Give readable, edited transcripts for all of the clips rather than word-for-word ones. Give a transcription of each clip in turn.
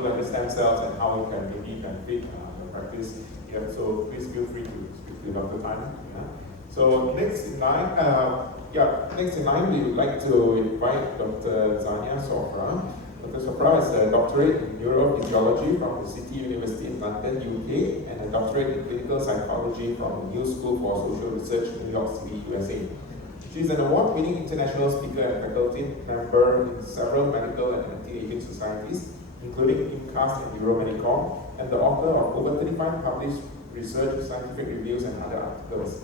modular stem cells and how it can maybe benefit the practice here. So please feel free to speak to Dr. Tan. Yeah. So next in line, we would like to invite Dr. Xanya Sofra. Dr. Sofra has a doctorate in neurophysiology from the City University in London, UK, and a doctorate in clinical psychology from the New School for Social Research in New York City, USA. She is an award-winning international speaker and faculty member in several medical and anti-aging societies, including IMCAS and Euromedicom, and the author of over 35 published research, scientific reviews, and other articles.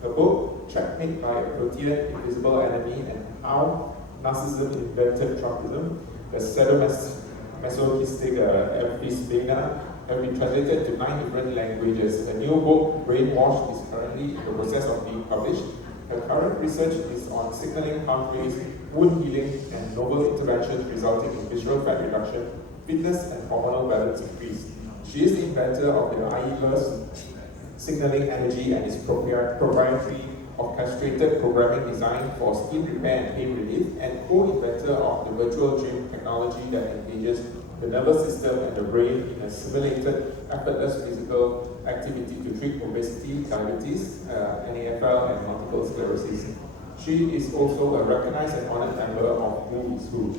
Her book, Checkmate by a Protean Invisible Enemy and How Narcissism Invented Trumpism, the sadomasochistic amphisbaena, have been translated to 9 different languages. The new book, Brainwashed, is currently in the process of being published. Her current research is on signaling pathways, wound healing, and novel interventions resulting in visceral fat reduction, fitness, and hormonal balance increase. She is the inventor of the IELS signaling energy and is proprietary of castrated programming designed for skin repair and pain relief, and co-inventor of the virtual gym technology that engages the nervous system and the brain in a simulated, effortless physical activity to treat obesity, diabetes, NAFL, and multiple sclerosis. She is also a recognized and honored member of Who is Who.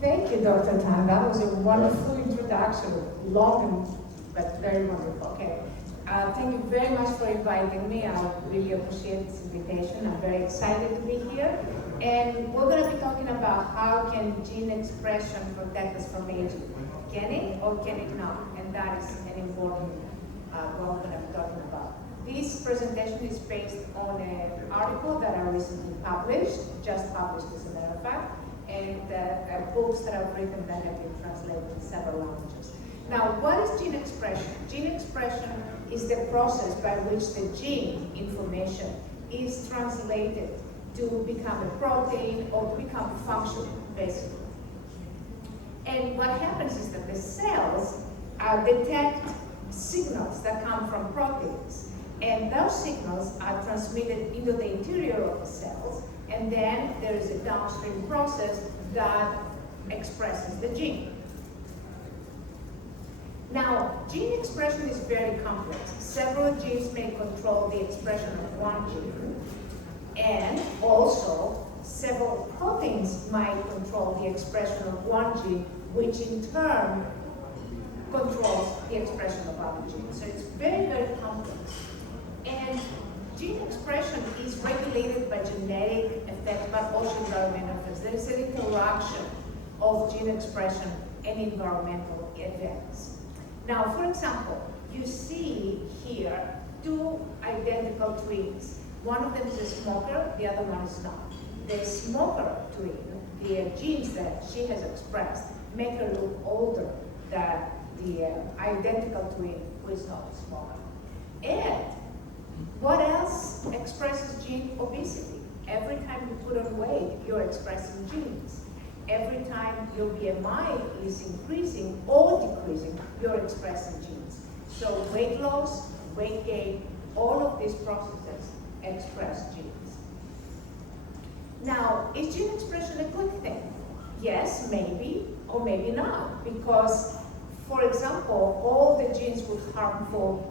Thank you, Dr. Tan. That was a wonderful introduction, long but very wonderful. Okay. Thank you very much for inviting me. I really appreciate this invitation. I'm very excited to be here. And we're going to be talking about how can gene expression protect us from aging. Can it or can it not? And that is an important what we're going to be talking about. This presentation is based on an article that I recently published, just published as a matter of fact, and books that I've written that have been translated in several languages. Now, what is gene expression? Gene expression is the process by which the gene information is translated to become a protein or to become functional, basically. And what happens is that the cells detect signals that come from proteins, and those signals are transmitted into the interior of the cells, and then there is a downstream process that expresses the gene. Now, gene expression is very complex. Several genes may control the expression of one gene, and also several proteins might control the expression of one gene, which in turn controls the expression of other genes. So it's very, very complex. And gene expression is regulated by genetic effects, but also environmental effects. There is an interaction of gene expression and environmental events. Now, for example, you see here 2 identical twins. One of them is a smoker, the other one is not. The smoker twin, the genes that she has expressed, make her look older than the identical twin who is not a smoker. And what else expresses gene obesity? Every time you put on weight, you're expressing genes. Every time your BMI is increasing or decreasing, you're expressing genes. So weight loss, weight gain, all of these processes express genes. Now, is gene expression a good thing? Yes, maybe, or maybe not, because, for example, all the genes with harmful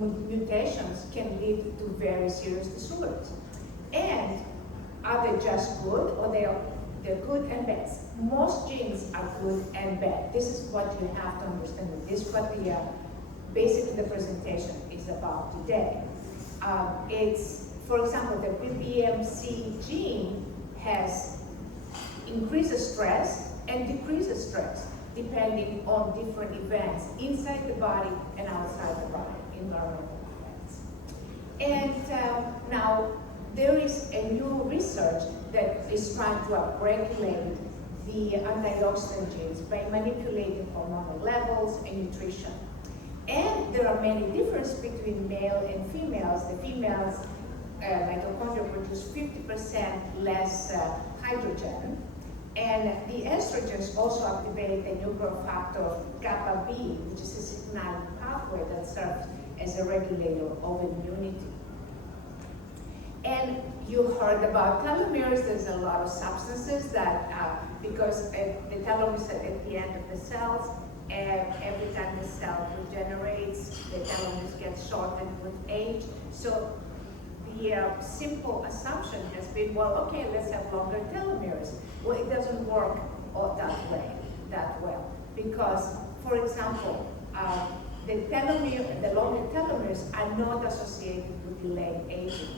mutations can lead to very serious disorders. And are they just good, or they're good and bad? Most genes are good and bad. This is what you have to understand. This is what basically the presentation is about today. It's, for example, the PBMC gene has increases stress and decreases stress depending on different events inside the body and outside the body, environmental events. And now there is a new research that is trying to upregulate the antioxidant genes by manipulating hormonal levels and nutrition. And there are many differences between male and females. The females, mitochondria produce 50% less hydrogen, and the estrogens also activate the new growth factor kappa B, which is a signaling pathway that serves as a regulator of immunity. And You heard about telomeres. There's a lot of substances that, because the telomeres are at the end of the cells, and every time the cell regenerates, the telomeres get shortened with age. So the simple assumption has been, well, okay, let's have longer telomeres. Well, it doesn't work that well, because, for example, the longer telomeres are not associated with delayed aging.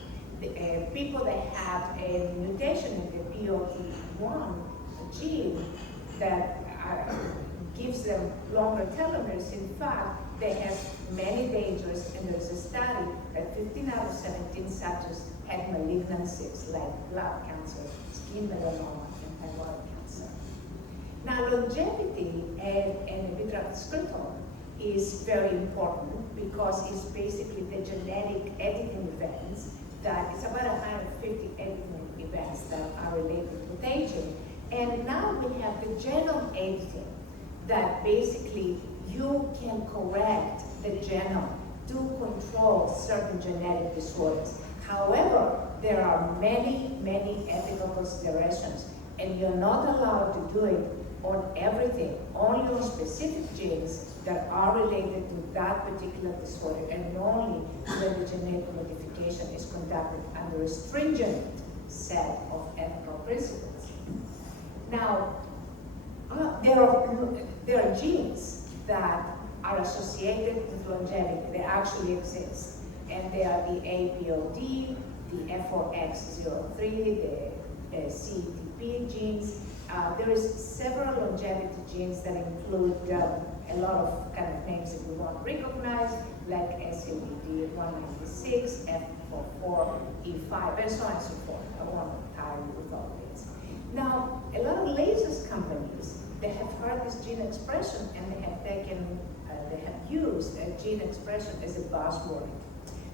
People that have a mutation in the Ph.D gene that gives them longer telomeres, in fact, they have many dangers, and there's a study that 15 out of 17 subjects had malignancies like blood cancer, skin melanoma, and thyroid cancer. Now, longevity and vitrectomy is very important because it's basically the genetic editing events that it's about 150 editing events that are related with aging. And now we have the genome editing that basically you can correct the genome to control certain genetic disorders. However, there are many, many ethical considerations, and you're not allowed to do it on everything, only on specific genes that are related to that particular disorder, and only when the genetic modification is conducted under a stringent set of ethical principles. Now, there are genes that are associated with longevity. They actually exist, and they are the APOD, the F4X03, the CETP genes. There is several longevity genes that include a lot of kind of names that we won't recognize, like SABD196, F44E5, and so on and so forth. I won't tire you with all this. Now, a lot of lasers companies, they have heard this gene expression, and they have used gene expression as a buzzword.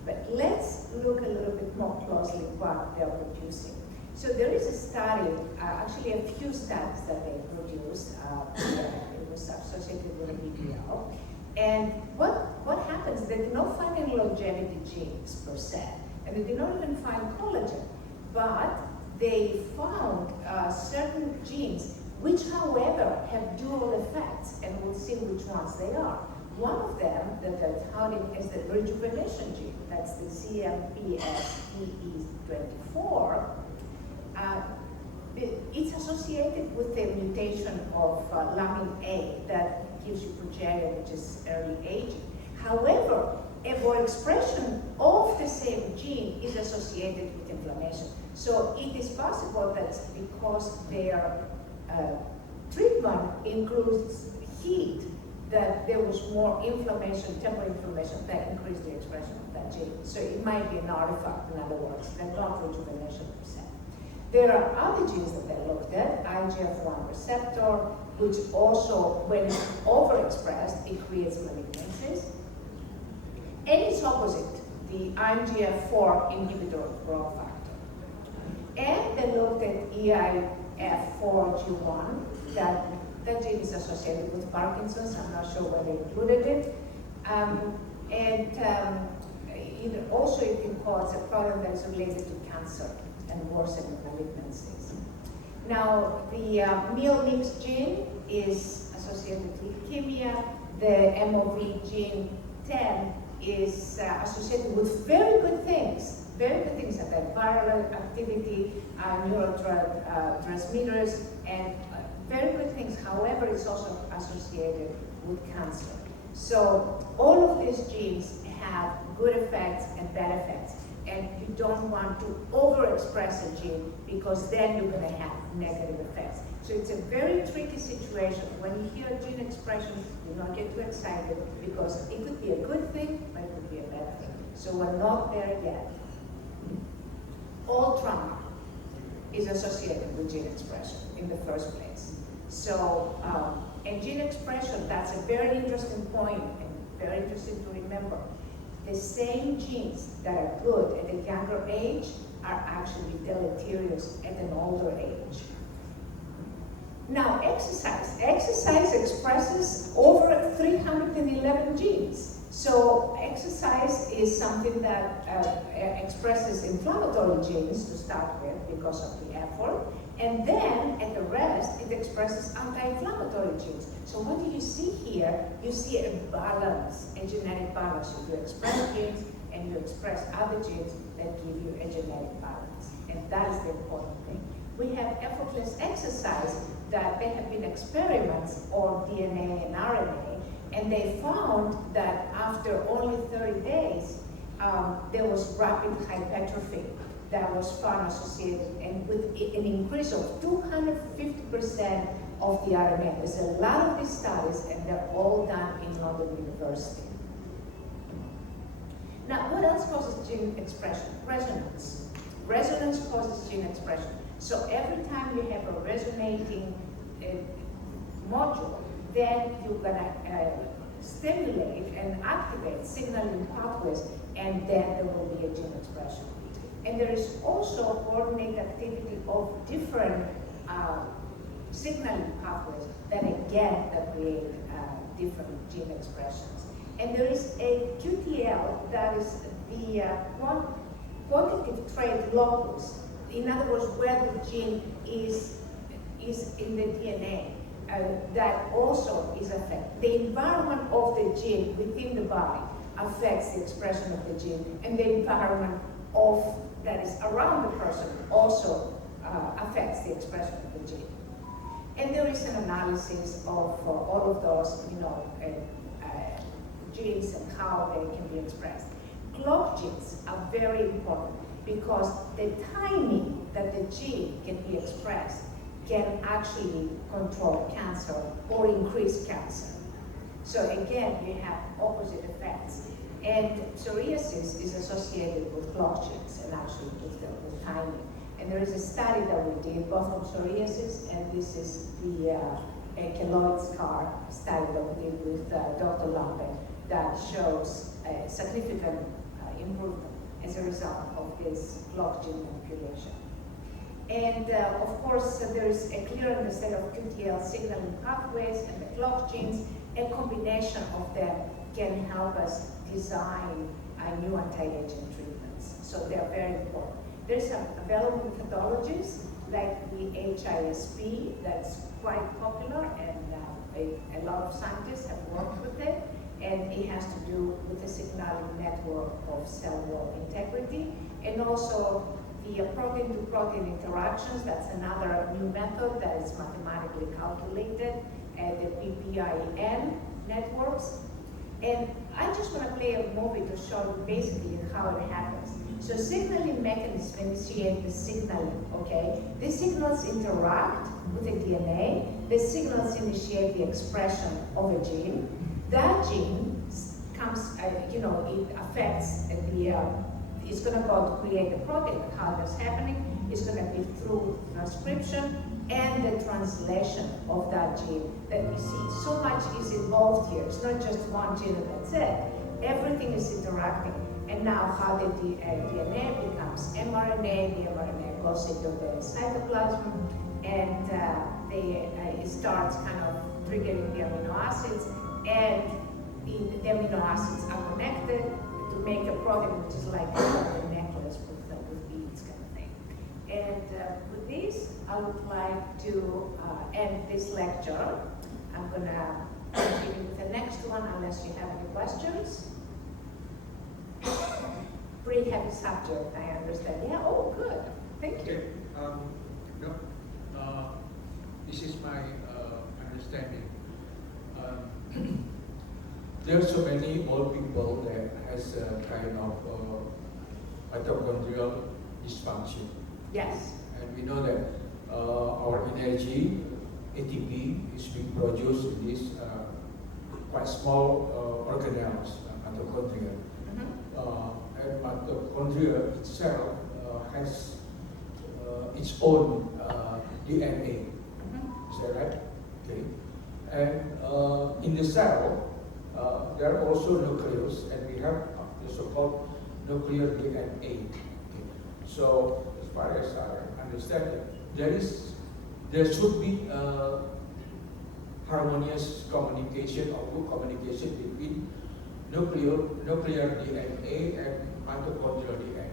But let's look a little bit more closely at what they're producing. So there is a study, actually a few studies that they produced. It was associated with a BPL. And what happens, they did not find any longevity genes per se, and they did not even find collagen, but they found certain genes which, however, have dual effects, and we'll see which ones they are. One of them that they're touting is the rejuvenation gene. That's the CMPSDE24. It's associated with the mutation of lamin A that gives you progeria, which is early aging. However, overexpression of the same gene is associated with inflammation. So it is possible that because their treatment includes heat, that there was more inflammation, temporary inflammation, that increased the expression of that gene. So it might be an artifact, in other words, and not rejuvenation per se. There are other genes that they looked at, IGF-1 receptor, which also, when it's overexpressed, it creates malignancies. And its opposite, the IGF-4 inhibitor of growth factor. And they looked at EIF4G1, that gene is associated with Parkinson's. I'm not sure whether they included it. Also it can cause a problem that is related to cancer and worsening malignancies. Now, the Mil-Mix gene is associated with leukemia. The MOV gene 10 is associated with very good things like viral activity, neurotransmitters, and very good things. However, it's also associated with cancer. So all of these genes have good effects and bad effects. And you don't want to overexpress a gene because then you're going to have negative effects. So it's a very tricky situation. When you hear gene expression, do not get too excited because it could be a good thing, but it could be a bad thing. So we're not there yet. All trauma is associated with gene expression in the first place. So, and gene expression, that's a very interesting point and very interesting to remember. The same genes that are good at a younger age are actually deleterious at an older age. Now, exercise. Exercise expresses over 311 genes. So exercise is something that expresses inflammatory genes to start with because of the effort, and then at the rest it expresses anti-inflammatory genes. So what do you see here? You see a balance, a genetic balance. So you express genes and you express other genes that give you a genetic balance, and that is the important thing. We have effortless exercise that there have been experiments on DNA and RNA, and they found that after only 30 days, there was rapid hypertrophy that was found associated, and with an increase of 250% of the RNA. There's a lot of these studies, and they're all done in London University. Now, what else causes gene expression? Resonance. Resonance causes gene expression. So every time you have a resonating module, then you're gonna stimulate and activate signaling pathways, and then there will be a gene expression. And there is also coordinated activity of different signaling pathways that again that create different gene expressions. And there is a QTL that is the quantitative trait locus. In other words, where the gene is in the DNA. That also is affected. The environment of the gene within the body affects the expression of the gene, and the environment that is around the person also affects the expression of the gene. And there is an analysis of all of those, genes and how they can be expressed. Clock genes are very important because the timing that the gene can be expressed can actually control cancer or increase cancer. So again, you have opposite effects. And psoriasis is associated with clock genes and actually with timing. And there is a study that we did both on psoriasis, and this is the keloid scar study that we did with Dr. Lambert that shows a significant improvement as a result of this clock gene manipulation. And of course, there is a clear understanding of QTL signaling pathways and the clock genes. A combination of them can help us design new anti-aging treatments. So they're very important. There's some available methodologies like the HISP that's quite popular, and a lot of scientists have worked with it. And it has to do with the signaling network of cell wall integrity, and also the protein-to-protein interactions. That's another new method that is mathematically calculated, and the PPIN networks. And I just want to play a movie to show you basically how it happens. So signaling mechanisms initiate the signaling, okay? These signals interact with the DNA. The signals initiate the expression of a gene. That gene comes, it affects it's going to go to create the protein. How that's happening is going to be through transcription and the translation of that gene. That you see, so much is involved here. It's not just one gene and that's it. Everything is interacting. And now how the DNA becomes mRNA, the mRNA goes into the cytoplasm, and it starts kind of triggering the amino acids, and the amino acids are connected to make a protein, which is like a necklace with beads kind of thing. And with this, I would like to end this lecture. I'm gonna continue with the next one unless you have any questions. Pretty heavy subject, I understand. Yeah, oh, good. Thank you. This is my understanding. There are so many old people that has a kind of mitochondrial dysfunction. Yes. And we know that our energy, ATP, is being produced in these quite small organelles, mitochondria. And mitochondria itself has its own DNA. Is that right? Okay. And in the cell, there are also nucleus, and we have the so-called nuclear DNA. Okay. So, as far as I understand it, there should be harmonious communication or good communication between nuclear DNA and mitochondrial DNA.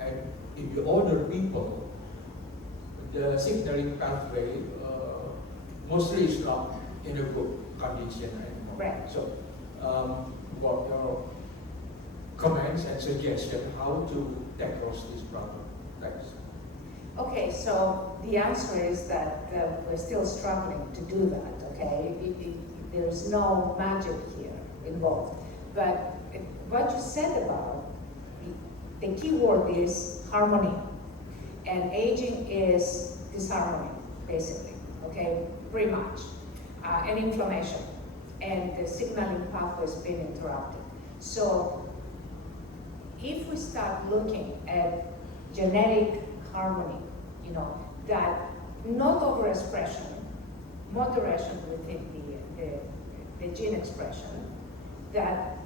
And in the older people, the signaling pathway mostly is not in a good condition anymore. Right. So, what your comments and suggestions how to tackle this problem? Thanks. Okay, so the answer is that we're still struggling to do that, okay? There's no magic here involved. But what you said about, the key word is harmony. And aging is disharmony, basically, okay? Pretty much. And inflammation. And the signaling pathway has been interrupted. So if we start looking at genetic harmony, you know, that not overexpression, moderation within the gene expression, that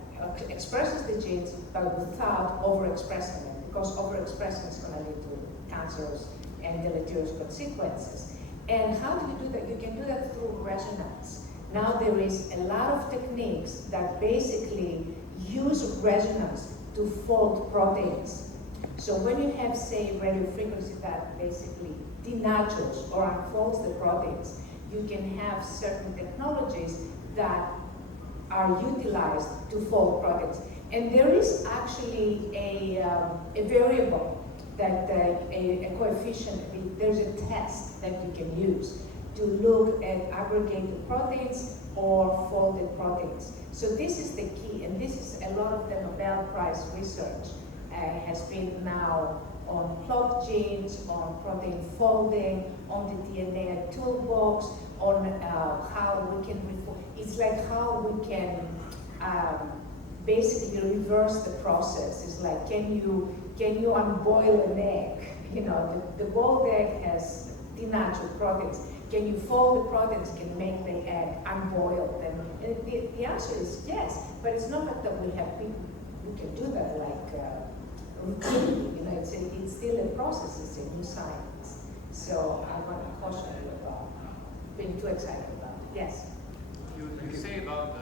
expresses the genes but without overexpressing them, because overexpression is going to lead to cancers and deleterious consequences. And how do you do that? You can do that through resonance. Now there is a lot of techniques that basically use resonance to fold proteins. So when you have, say, radio frequency that basically denatures or unfolds the proteins, you can have certain technologies that are utilized to fold proteins. And there is actually a variable, that a coefficient, there's a test that you can use to look at aggregated proteins or folded proteins. So this is the key, and this is a lot of the Nobel Prize research has been now on plot genes, on protein folding, on the DNA toolbox, on how we can, it's like how we can basically reverse the process. It's like, can you unboil an egg? You know, the boiled egg has denatured proteins. Can you fold the proteins, can make the egg unboiled? And the answer is yes, but it's not that we have people who can do that like routinely. You know, it's still a process, it's a new science. So I want to caution you about being too excited about it. Yes? You say about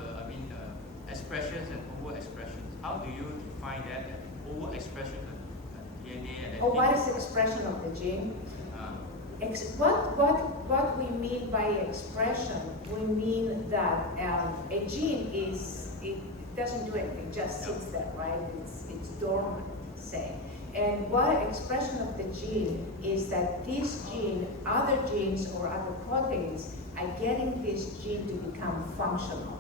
expressions and overexpressions. How do you define that? Overexpression of DNA and what is expression of the gene? What we mean by expression, we mean that a gene it doesn't do anything, just sits there, right? It's dormant, say. And what expression of the gene is that this gene, other genes or other proteins are getting this gene to become functional.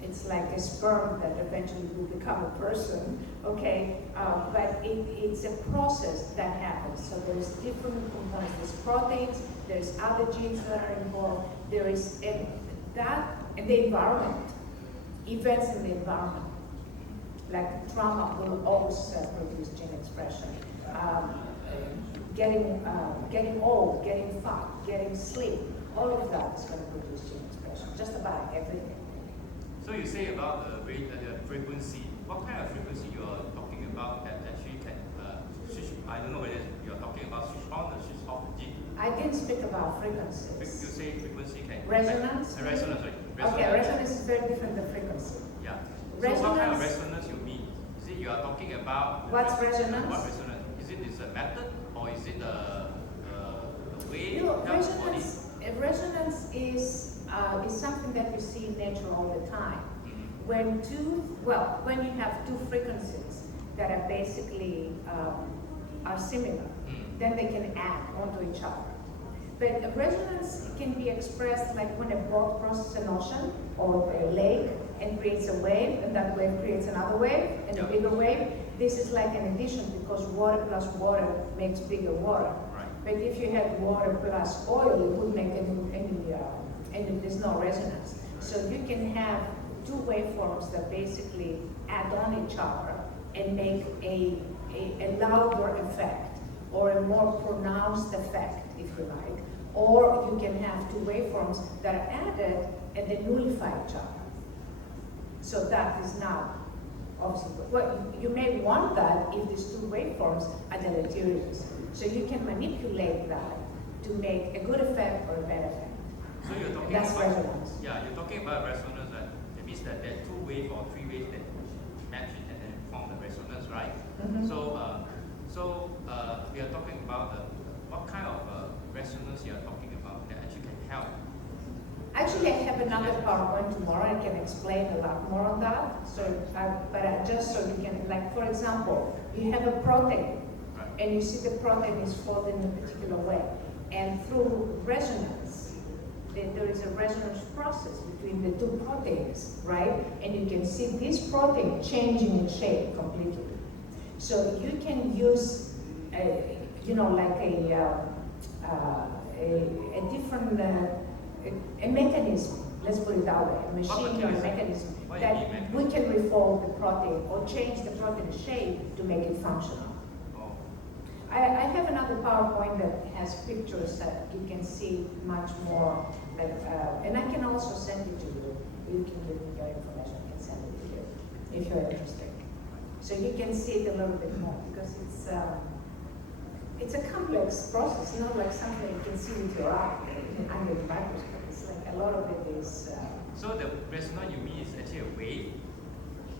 It's like a sperm that eventually will become a person, okay? But it's a process that happens. So there's different components. There's proteins, there's other genes that are involved, there is that, and the environment, events in the environment. Like trauma will always produce gene expression. Getting old, getting fat, getting sleep, all of that is going to produce gene expression, just about everything. So you say about the frequency. What kind of frequency you are talking about that actually can switch? I don't know whether you're talking about switch on or switch off the gene. I didn't speak about frequencies. You say frequency can resonance. Resonance, right? Okay, resonance is very different than frequency. Yeah. Resonance. So what kind of resonance you mean? Is it you are talking about? What's resonance? What resonance? Is it a method or is it a way? You know, resonance is something that you see in nature all the time. When you have two frequencies that are basically are similar, then they can add onto each other. But a resonance can be expressed like when a boat crosses an ocean or a lake and creates a wave, and that wave creates another wave and a bigger wave. This is like an addition because water plus water makes bigger water. Right. But if you had water plus oil, it would make and there's no resonance. So you can have two waveforms that basically add on each other and make a louder effect or a more pronounced effect, if you like. Or you can have two waveforms that are added and they nullify each other. So that is now obviously, well, you may want that if these two waveforms are deleterious. So you can manipulate that to make a good effect or a bad effect. So you're talking That's about resonance. Yeah, you're talking about resonance, right? It means that there are two waves or three waves that match and then form the resonance, right? So we are talking about what kind of resonance you are talking about that actually can help. Actually, I have another PowerPoint tomorrow. I can explain a lot more on that. So, just so you can, like, for example, you have a protein, and you see the protein is folded in a particular way, and through resonance, there is a resonance process between the two proteins, right? And you can see this protein changing in shape completely. So you can use, you know, like a different a mechanism. Let's put it that way: a machine or a mechanism that we can refold the protein or change the protein shape to make it functional. I have another PowerPoint that has pictures that you can see much more, like, and I can also send it to you. You can give me your information, I can send it to you if you're interested. So you can see it a little bit more because it's a complex process, not like something you can see with your eye under the microscope. It's like a lot of it is. So the resonance you mean is actually a wave?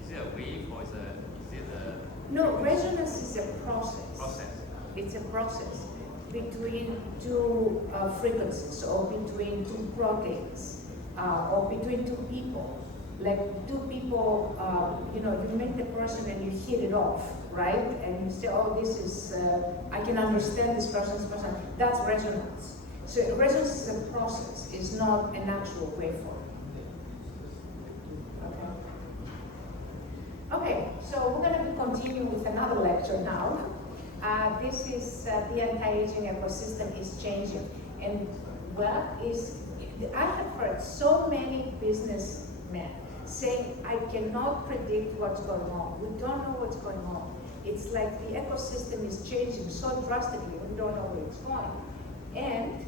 Is it a wave or is it a? No, resonance is a process. Process. It's a process between two frequencies, or between two proteins, or between two people. Like two people, you know, you meet the person and you hit it off, right? And you say, oh, this is, I can understand this person. That's resonance. So resonance is a process, it's not an actual waveform. Okay, so we're going to continue with another lecture now. This is the anti-aging ecosystem is changing. And what is, I have heard so many businessmen saying, I cannot predict what's going on. We don't know what's going on. It's like the ecosystem is changing so drastically, we don't know where it's going. And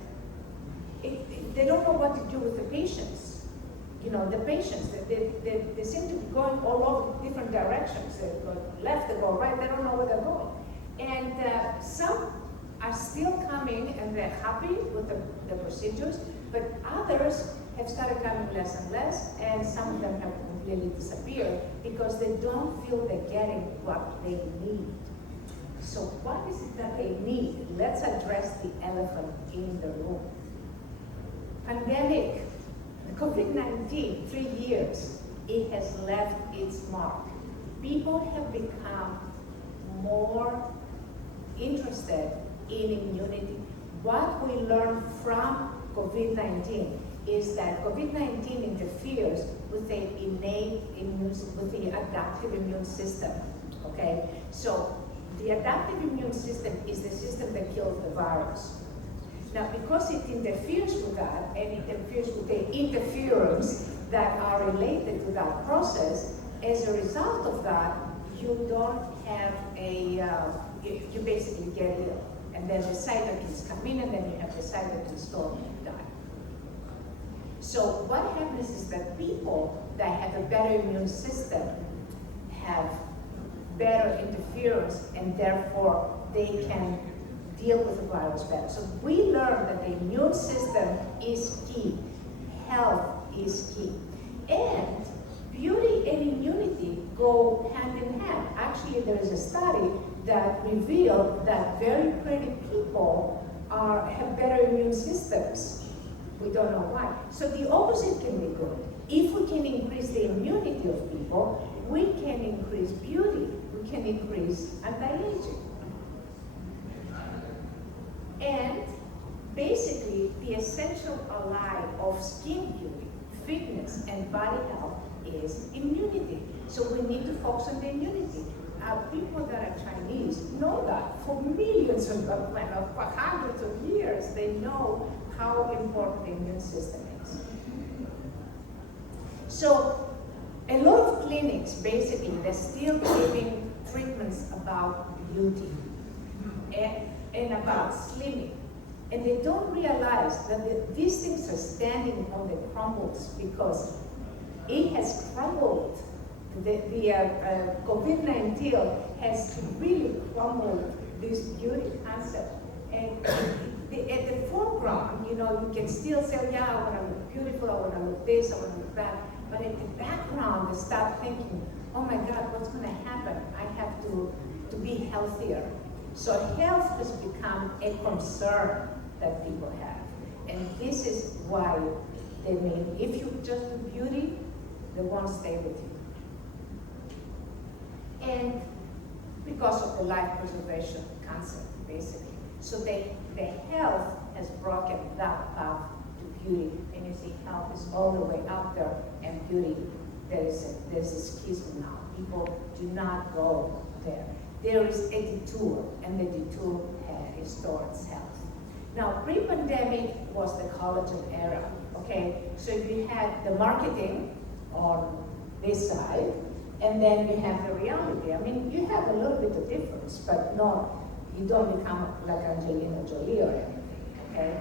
they don't know what to do with the patients. You know, the patients, they seem to be going all over different directions. They go left, they go right, they don't know where they're going. And some are still coming and they're happy with the procedures, but others have started coming less and less, and some of them have completely disappeared because they don't feel they're getting what they need. So what is it that they need? Let's address the elephant in the room. Pandemic, COVID-19, 3 years, it has left its mark. People have become more interested in immunity. What we learned from COVID-19 is that COVID-19 interferes with the innate with the adaptive immune system, okay? So the adaptive immune system is the system that kills the virus. Now, because it interferes with that, and it interferes with the interference that are related to that process, as a result of that, you don't have a, you basically get ill. And then the cytokines come in, and then you have the cytokine storm and you die. So what happens is that people that have a better immune system have better interference, and therefore they can deal with the virus better. So we learned that the immune system is key. Health is key. And beauty and immunity go hand in hand. Actually, there is a study that revealed that very pretty people have better immune systems. We don't know why. So the opposite can be good. If we can increase the immunity of people, we can increase beauty. We can increase anti-aging. And basically, the essential ally of skin beauty, fitness, and body health is immunity. So we need to focus on the immunity. People that are Chinese know that for millions of for hundreds of years, they know how important the immune system is. So a lot of clinics, basically, they're still giving treatments about beauty and about slimming. And they don't realize that these things are standing on the crumbles because it has crumbled. The COVID-19 has really crumbled this beauty concept. And at the foreground, you know, you can still say, yeah, I want to look beautiful, I want to look this, I want to look that. But in the background, they start thinking, oh my God, what's going to happen? I have to be healthier. So health has become a concern that people have. And this is why they mean, if you just do beauty, they won't stay with you. And because of the life preservation concept, basically. So the health has broken that path to beauty. And you see health is all the way up there, and beauty, there's a schism now. People do not go there. There is a detour, and the detour is towards health. Now, pre-pandemic was the collagen era, okay? So you had the marketing on this side, and then you have the reality. I mean, you have a little bit of difference, but you don't become like Angelina Jolie or anything, okay?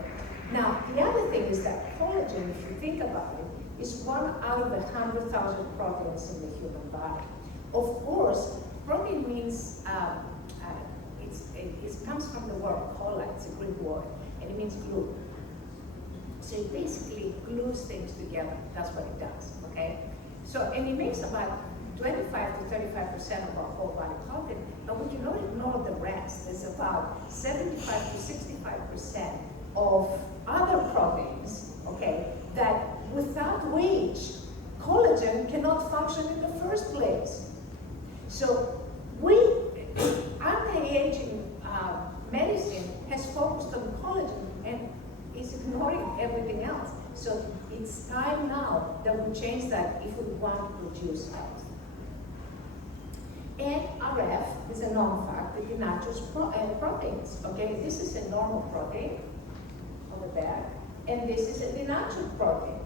Now, the other thing is that collagen, if you think about it, is 1 out of 100,000 proteins in the human body. Of course, protein means, it comes from the word colla, it's a Greek word, and it means glue. So it basically glues things together, that's what it does, okay? So, and it makes about 25 to 35% of our whole body protein, but we cannot ignore the rest. There's about 75 to 65% of other proteins, okay, that without which collagen cannot function in the first place. So anti-aging medicine has focused on collagen and is ignoring everything else. So it's time now that we change that if we want to produce health. And RF is a known fact that denatures proteins, okay? This is a normal protein on the back, and this is a denatured protein.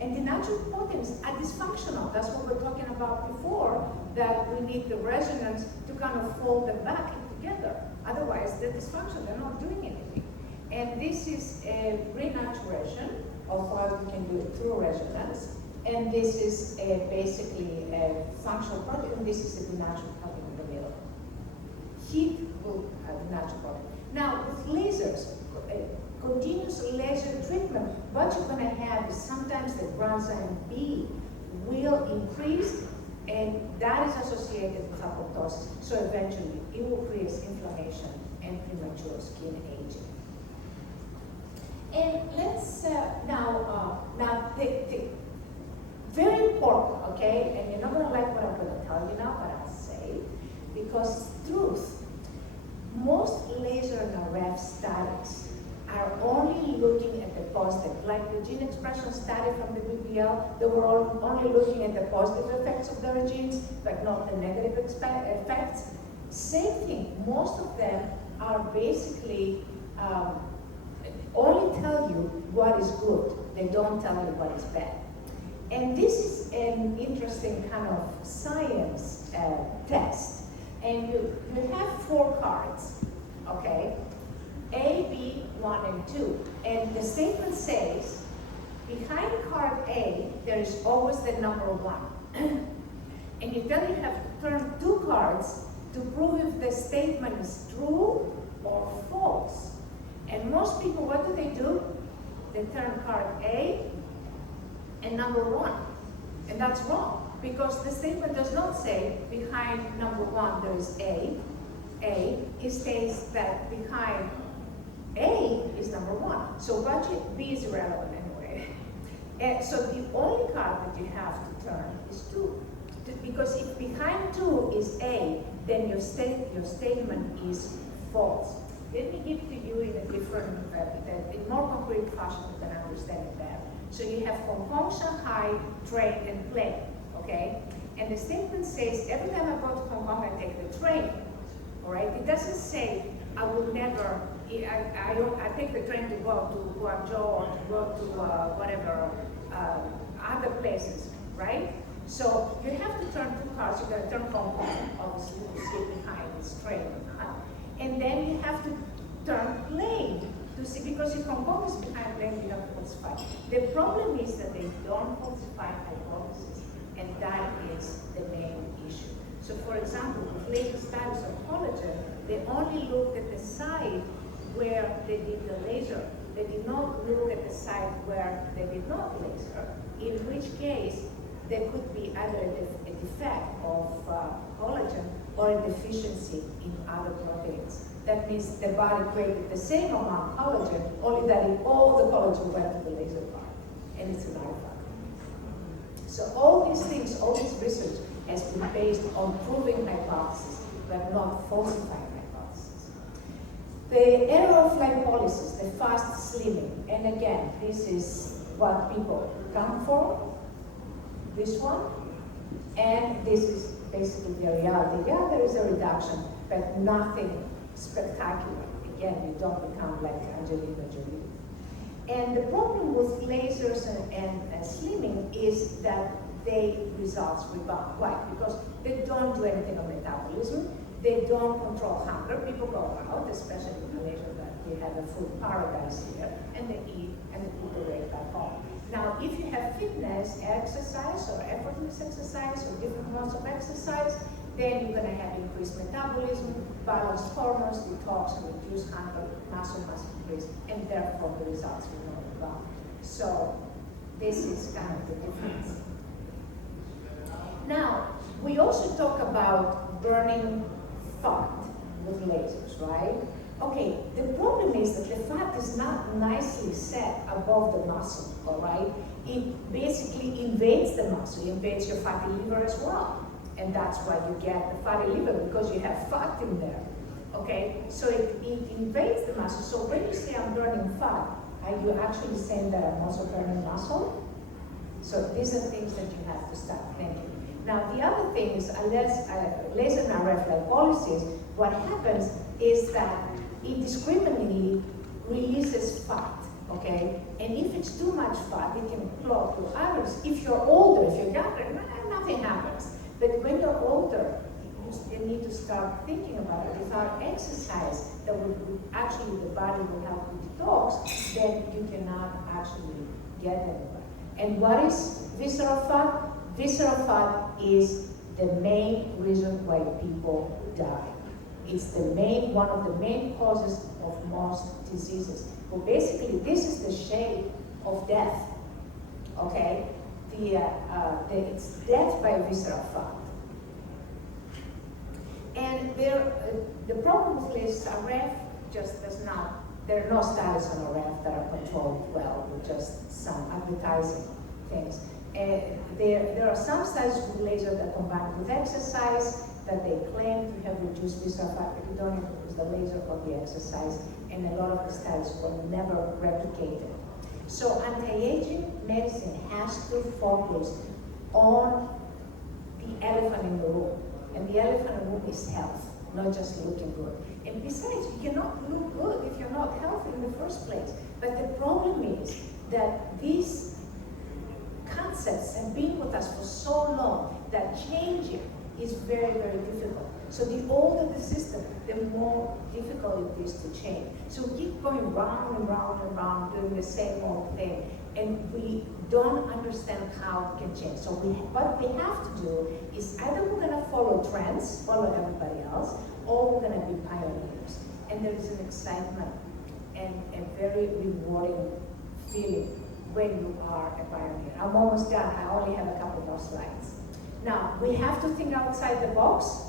And denatured proteins are dysfunctional. That's what we were talking about before, that we need the resonance to kind of fold them back together. Otherwise, they're dysfunctional, they're not doing anything. And this is a renaturation of what we can do through resonance. And this is basically a functional protein, and this is a denatured protein in the middle. Heat will have a natural protein. Now, with lasers, continuous laser treatment, what you're going to have is sometimes the granzyme B will increase, and that is associated with apoptosis. So eventually, it will create inflammation and premature skin aging. And let's now very important, okay? And you're not going to like what I'm going to tell you now, but I'll say, because truth, most laser and RF studies are only looking at the positive. Like the gene expression study from the BBL, they were only looking at the positive effects of their genes, but not the negative effects. Same thing, most of them are basically only tell you what is good. They don't tell you what is bad. And this is an interesting kind of science test. And you have 4 cards, okay? A, B, 1, and 2. And the statement says, behind card A, there is always the number 1. And you then have to turn 2 cards to prove if the statement is true or false. And most people, what do? They turn card A and number 1. And that's wrong, because the statement does not say behind number 1 there is A. It states that behind A is number 1. So budget B is irrelevant anyway. And so the only card that you have to turn is 2. Because if behind 2 is A, then your statement is false. Let me give to you in a different, in more concrete fashion you can understand it better. So you have Hong Kong, Shanghai, train, and plane, okay? And the statement says, every time I go to Hong Kong, I take the train, all right? It doesn't say, I will never, I take the train to go to Guangzhou or to go to whatever, other places, right? So you have to turn 2 cards. You're going to turn Hong Kong, obviously, to see behind this train or not. And then you have to turn plane to see, because if Hong Kong is behind plane, you have to falsify. The problem is that they don't falsify hypotheses, and that is the main issue. So for example, with laser studies of collagen, they only looked at the site where they did the laser they did not look at the site where they did not laser, in which case there could be either a defect of collagen or a deficiency in other proteins. That means the body created the same amount of collagen, only that all the collagen went to the laser part, and it's an artifact. So all these things, all this research has been based on proving hypotheses, but not falsifying hypotheses. The era of lipolysis, the fast slimming, and again, this is what people come for, this one, and this is basically the reality. Yeah, there is a reduction, but nothing spectacular. Again, you don't become like Angelina Jolie. And the problem with lasers and slimming is that they results rebound. Why? Because they don't do anything on metabolism. They don't control hunger. People go out, especially in Malaysia, that we have a food paradise here, and they eat, and the people right back home. Now, if you have fitness, exercise, or effortless exercise, or different modes of exercise, then you're going to have increased metabolism, balanced hormones, detox, reduce hunger, muscle mass increase, and therefore the results will not rebound. So this is kind of the difference. Now, we also talk about burning fat with lasers, right? Okay, the problem is that the fat is not nicely set above the muscle, all right? It basically invades the muscle, invades your fatty liver as well. And that's why you get the fatty liver, because you have fat in there, okay? So it invades the muscle. So when you say I'm burning fat, are you actually saying that I'm also burning muscle? So these are things that you have to start thinking. Now, the other thing is, laser and RF lipolysis, what happens is that it discriminately releases fat, okay? And if it's too much fat, it can clog to others. If you're older, if you're younger, nothing happens. But when you're older, you need to start thinking about it. Without exercise, that would actually, the body will help you detox, then you cannot actually get anywhere. And what is visceral fat? Visceral fat is the main reason why people die. It's one of the main causes of most diseases. Well, basically, this is the shape of death, okay? It's death by visceral fat. And the problem with this RF just does not, there are no studies on RF that are controlled well with just some advertising things. There are some studies with laser that combine with exercise that they claim to have reduced visceral fat, but you don't have to use the laser or the exercise, and a lot of the studies were never replicated. So anti-aging medicine has to focus on the elephant in the room, and the elephant in the room is health, not just looking good. And besides, you cannot look good if you're not healthy in the first place. But the problem is that these concepts have been with us for so long that changing is very, very difficult. So the older the system, the more difficult it is to change. So we keep going round and round and round, doing the same old thing, and we don't understand how it can change. So what we have to do is either we're going to follow trends, follow everybody else, or we're going to be pioneers. And there is an excitement and a very rewarding feeling when you are a pioneer. I'm almost done. I only have a couple more slides. Now, we have to think outside the box.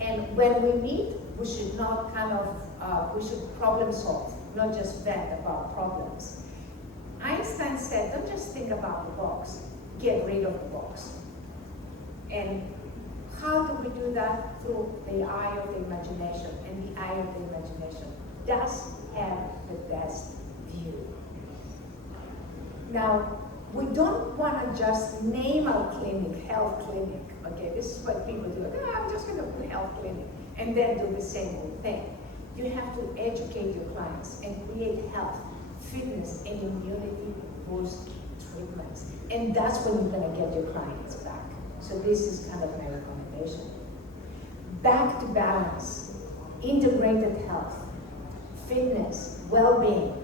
And when we meet, we should not we should problem solve, not just vent about problems. Einstein said, don't just think about the box, get rid of the box. And how do we do that? Through the eye of the imagination. And the eye of the imagination does have the best view. Now, we don't want to just name our clinic health clinic. Okay, this is what people do. Oh, I'm just going to put health clinic, and then do the same old thing. You have to educate your clients and create health, fitness, and immunity boost treatments. And that's when you're going to get your clients back. So this is kind of my recommendation. Back to balance, integrated health, fitness, well-being,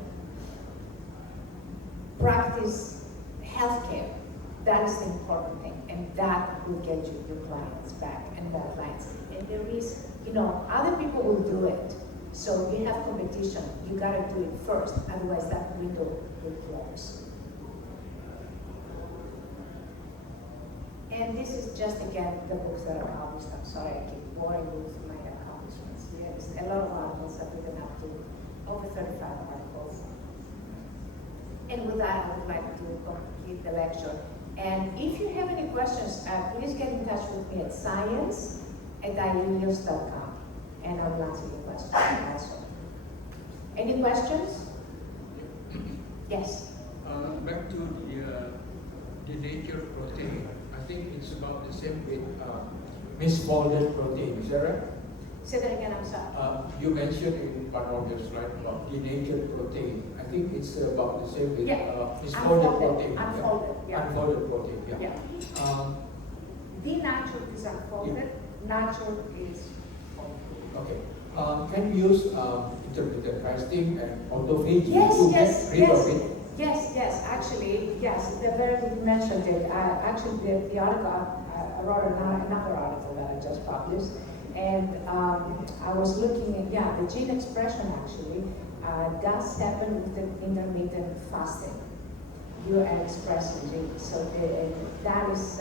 practice healthcare. That is the important thing, and that will get you your clients back and more clients. And there is, other people will do it. So you have competition. You gotta do it first, otherwise that window will close. And this is just, again, the books that are published. I'm sorry, I keep boring you with my accomplishments. There's a lot of articles I've written up to, over 35 articles. And with that, I would like to complete the lecture. And if you have any questions, please get in touch with me at science@ielios.com, and I will answer your questions also. Any questions? Yes? Back to the nature protein. I think it's about the same with misfolded protein. Is that right? Say that again, I'm sorry. You mentioned in one of your slides about denatured protein. I think it's about the same with misfolded protein. Unfolded, yeah. Unfolded protein, yeah. Yeah. Denatured is unfolded, natural is folded. Okay. Can you use intermittent fasting and autophagy Yes, to yes, get rid of it? yes. Actually, yes. The very good mentioned it. Actually, the article I wrote another article that I just published. And I was looking at, the gene expression actually does happen with the intermittent fasting. You are expressing genes. So that is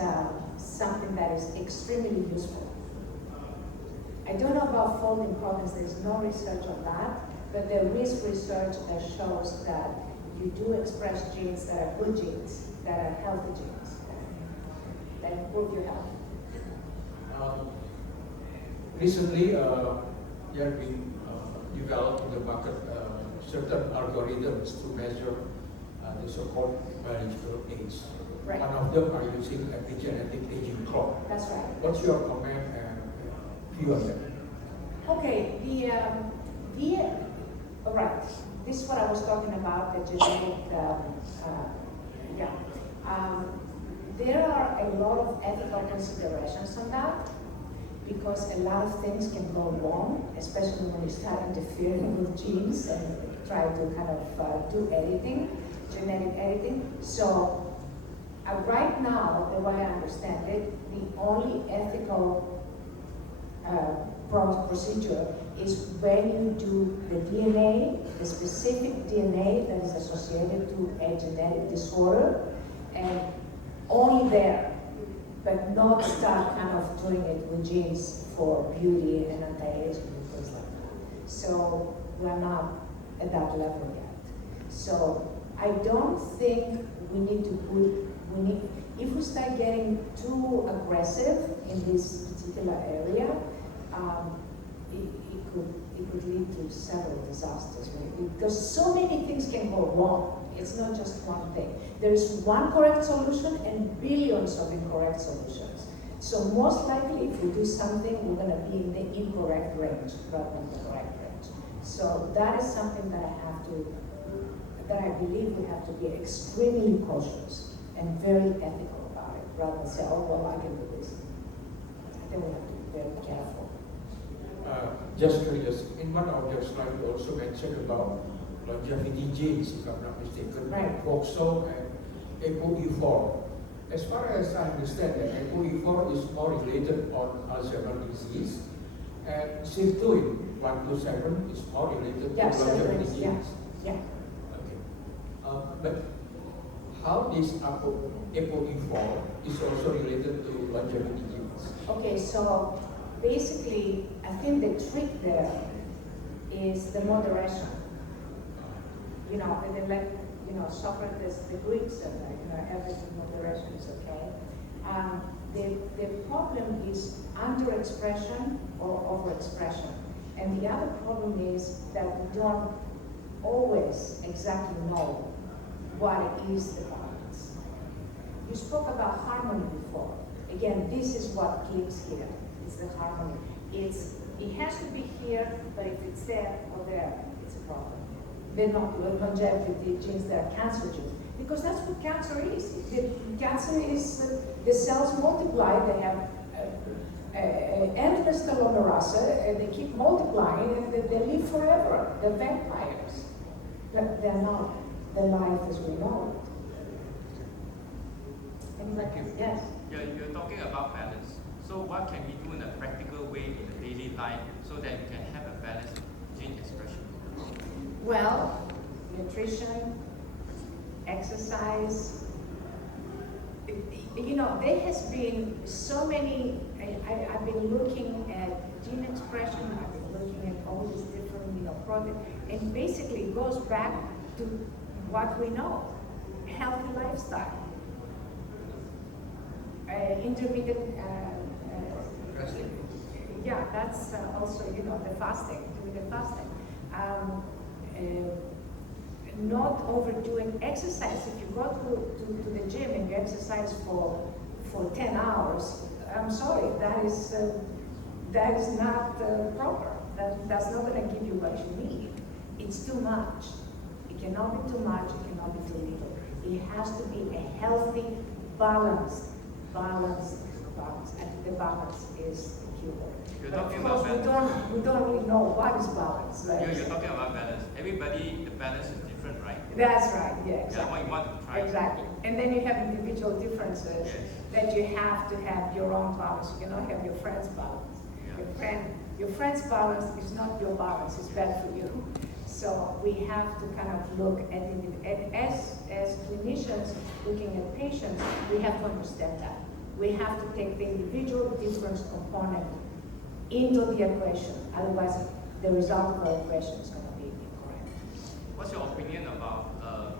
something that is extremely useful. I don't know about folding proteins, there's no research on that, but there is research that shows that you do express genes that are good genes, that are healthy genes, that improve your health. Recently, there have been developed in the market certain algorithms to measure the so-called biological age. Right. One of them are using epigenetic aging clock. That's right. What's your comment and view on that? Okay, all right. This is what I was talking about, the genetic, there are a lot of ethical considerations on that, because a lot of things can go wrong, especially when you start interfering with genes and try to kind of do editing, genetic editing. So right now, the way I understand it, the only ethical procedure is when you do the DNA, the specific DNA that is associated to a genetic disorder, and only there, but not start kind of doing it with genes for beauty and anti-aging and things like that. So we're not at that level yet. So I don't think we need to if we start getting too aggressive in this particular area, it could lead to several disasters, right? Because so many things can go wrong. It's not just one thing. There is one correct solution and billions of incorrect solutions. So most likely, if we do something, we're going to be in the incorrect range rather than the correct range. So that is something that I believe we have to be extremely cautious and very ethical about it, rather than say, oh, well, I can do this. I think we have to be very careful. Just curious, in one of your slides you also mentioned about longevity genes, if I'm not mistaken, Right. FOXO and ApoE4. As far as I understand, that ApoE4 is more related on Alzheimer's disease, and SIF2 127 is more related to longevity genes. Yeah. Okay. But how this ApoE4 is also related to longevity genes? Okay, so basically, I think the trick there is the moderation. You know, and then like, Sofra, the Greeks said that, everything moderation is okay. The problem is underexpression or overexpression. And the other problem is that we don't always exactly know what is the balance. You spoke about harmony before. Again, this is what clicks here. It's the harmony. It has to be here, but if it's there or there, it's a problem. They're not longevity genes, they're cancer genes. Because that's what cancer is. Cancer is the cells multiply, they have endless telomerase, and they keep multiplying, and they live forever. They're vampires. But they're not the life as we know it. Thank you. Yes? You're talking about balance. So what can we do in a practical way in the daily life so that we can have a balanced gene expression? Well, nutrition, exercise. You know, there has been so many, I've been looking at gene expression, I've been looking at all these different, you know, proteins, and basically it goes back to what we know, healthy lifestyle. Intermittent, yeah, that's also, you know, the fasting, intermittent fasting. Not overdoing exercise. If you go to the gym and you exercise for 10 hours, I'm sorry, that is not proper. That's not going to give you what you need. It's too much. It cannot be too much, it cannot be too little. It has to be a healthy, balance. And the balance is the key word. You're But talking of course, about we don't really know what is balance, right? You're talking about balance. Everybody, the balance is different, right? That's right, yeah, That's exactly. what you want to try. Exactly. And then you have individual differences Yes. that you have to have your own balance. You cannot have your friend's balance. Yeah. Your friend's balance is not your balance, it's bad for you. So we have to kind of look at it. And as clinicians looking at patients, we have to understand that. We have to take the individual difference component into the equation. Otherwise, the result of our equation is going to be incorrect. What's your opinion about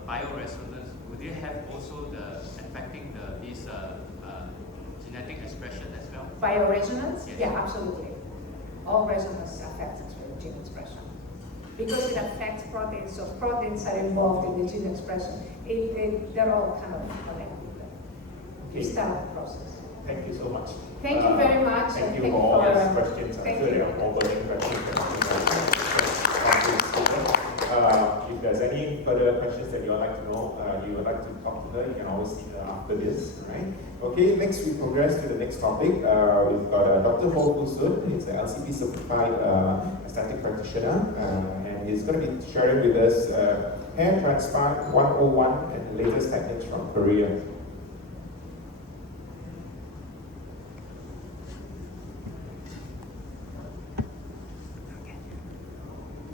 bioresonance? Would you have also affecting this genetic expression as well? Bioresonance? Yes. Yeah, absolutely. All resonance affects gene expression. Because it affects proteins, so proteins are involved in the gene expression. They're all kind of connected. We start the process. Thank you so much. Thank you very much. Thank and you for all for, these questions. I'm thank sure you. they are all burning questions. If there's any further questions that you would like to know, you would like to talk to her, you can always see her after this, right? Okay, next we progress to the next topic. We've got Dr. Ho Koo Soon. He's an LCP certified aesthetic practitioner, and he's going to be sharing with us hair transplant 101 and the latest techniques from Korea.